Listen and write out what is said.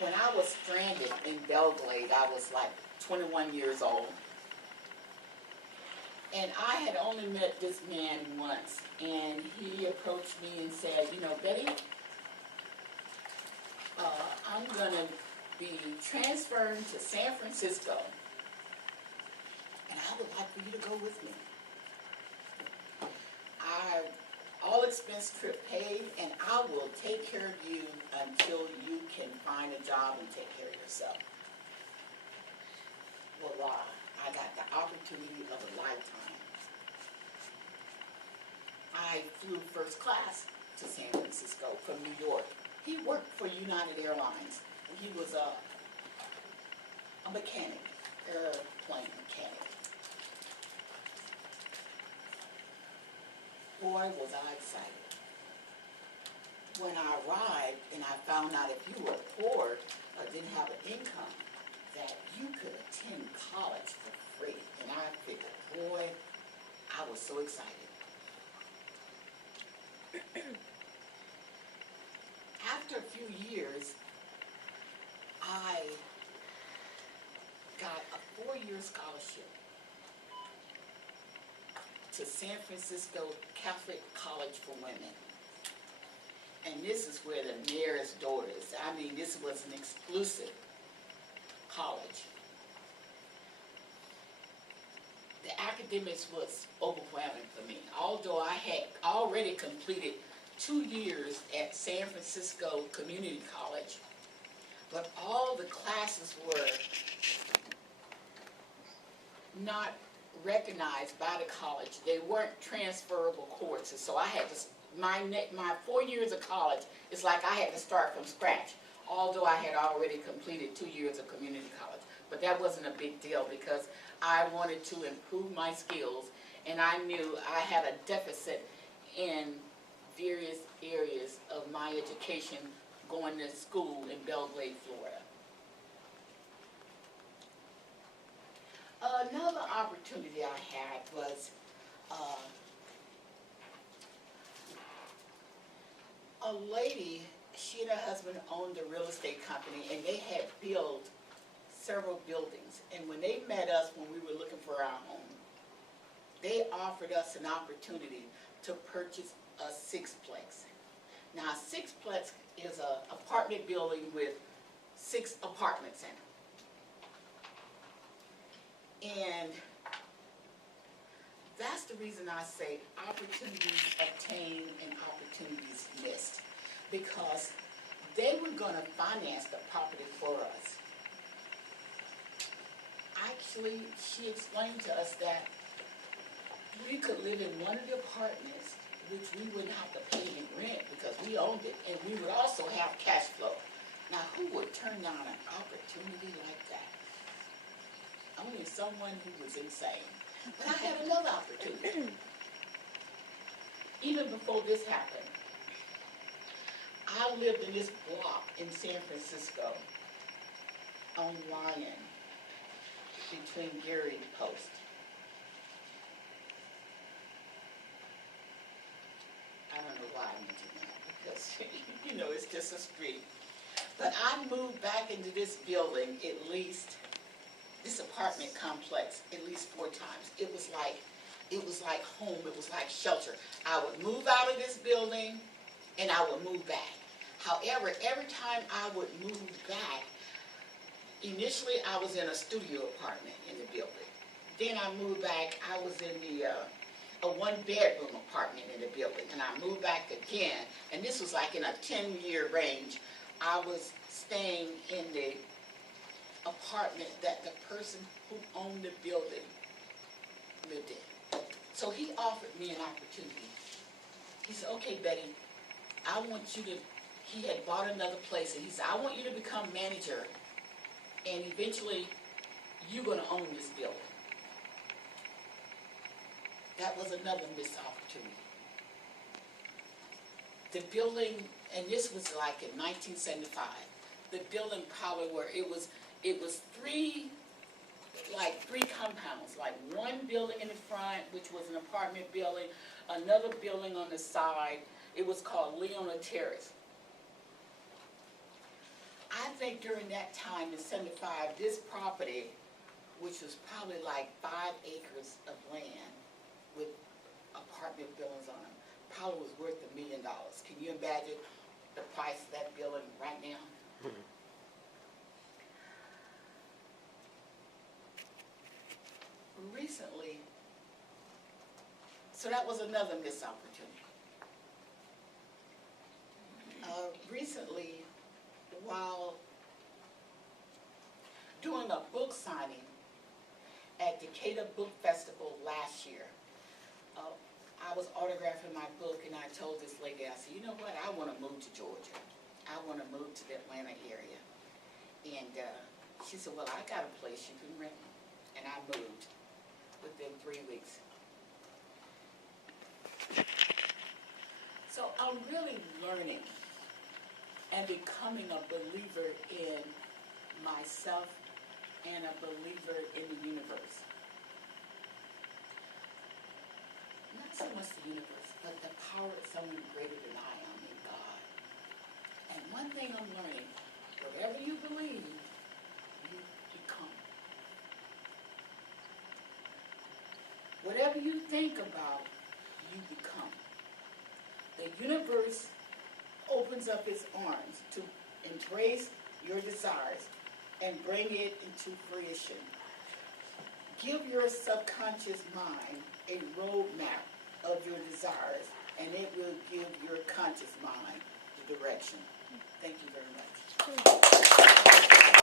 When I was stranded in Belgrade, I was like 21 years old. And I had only met this man once, and he approached me and said, you know, Betty, I'm going to be transferring to San Francisco, and I would like for you to go with me. All expense trip paid, and I will take care of you until you can find a job and take care of yourself. Voila, I got the opportunity of a lifetime. I flew first class to San Francisco from New York. He worked for United Airlines, and he was a mechanic, airplane mechanic. Boy, was I excited. When I arrived and I found out if you were poor or didn't have an income, that you could attend college for free. And I figured, boy, I was so excited. After a few years, I got a 4-year scholarship to San Francisco Catholic College for Women. And this is where the mayor's daughters, I mean, this was an exclusive college. The academics was overwhelming for me. Although I had already completed 2 years at San Francisco Community College, but all the classes were not recognized by the college. They weren't transferable courses, so I had to, my 4 years of college, it's like I had to start from scratch, although I had already completed 2 years of community college. But that wasn't a big deal because I wanted to improve my skills, and I knew I had a deficit in various areas of my education going to school in Belgrade, Florida. Another opportunity I had was a lady, she and her husband owned a real estate company, and they had built several buildings. And when they met us when we were looking for our home, they offered us an opportunity to purchase a sixplex. Now, a sixplex is an apartment building with 6 apartments in it. And that's the reason I say opportunities obtained and opportunities missed, because they were going to finance the property for us. Actually, she explained to us that we could live in one of the apartments, which we wouldn't have to pay any rent because we owned it, and we would also have cash flow. Now, who would turn down an opportunity like that? Only someone who was insane. But I had another opportunity. Even before this happened, I lived in this block in San Francisco on Lyon, between Gary and Post. I don't know why I mentioned that, because, you know, it's just a street. But I moved back into this building at least, this apartment complex, at least 4 times. It was like home, it was like shelter. I would move out of this building and I would move back. However, every time I would move back, initially I was in a studio apartment in the building. Then I moved back, I was in a 1-bedroom apartment in the building, and I moved back again, and this was like in a 10-year range. I was staying in the apartment that the person who owned the building lived in. So he offered me an opportunity. He said, okay, Betty, I want you to, he had bought another place, and he said, I want you to become manager, and eventually you're going to own this building. That was another missed opportunity. The building, and this was like in 1975, the building probably where it was 3 compounds, like one building in the front, which was an apartment building, another building on the side. It was called Leona Terrace. I think right during that time in '75, this property, which was probably like 5 acres of land with apartment buildings on them, probably was worth $1 million. Can you imagine the price of that building right now? Recently, so that was another missed opportunity. Recently, while doing a book signing at Decatur Book Festival last year, I was autographing my book, and I told this lady, I said, you know what, I want to move to Georgia. I want to move to the Atlanta area. And she said, well, I got a place you can rent. And I moved within 3 weeks. So I'm really learning and becoming a believer in myself and a believer in the universe. Not so much the universe, but the power of someone greater than I am in God. And one thing I'm learning, whatever you believe, you become. Whatever you think about, you become. The universe opens up its arms to embrace your desires and bring it into fruition. Give your subconscious mind a roadmap of your desires, and it will give your conscious mind the direction. Thank you very much.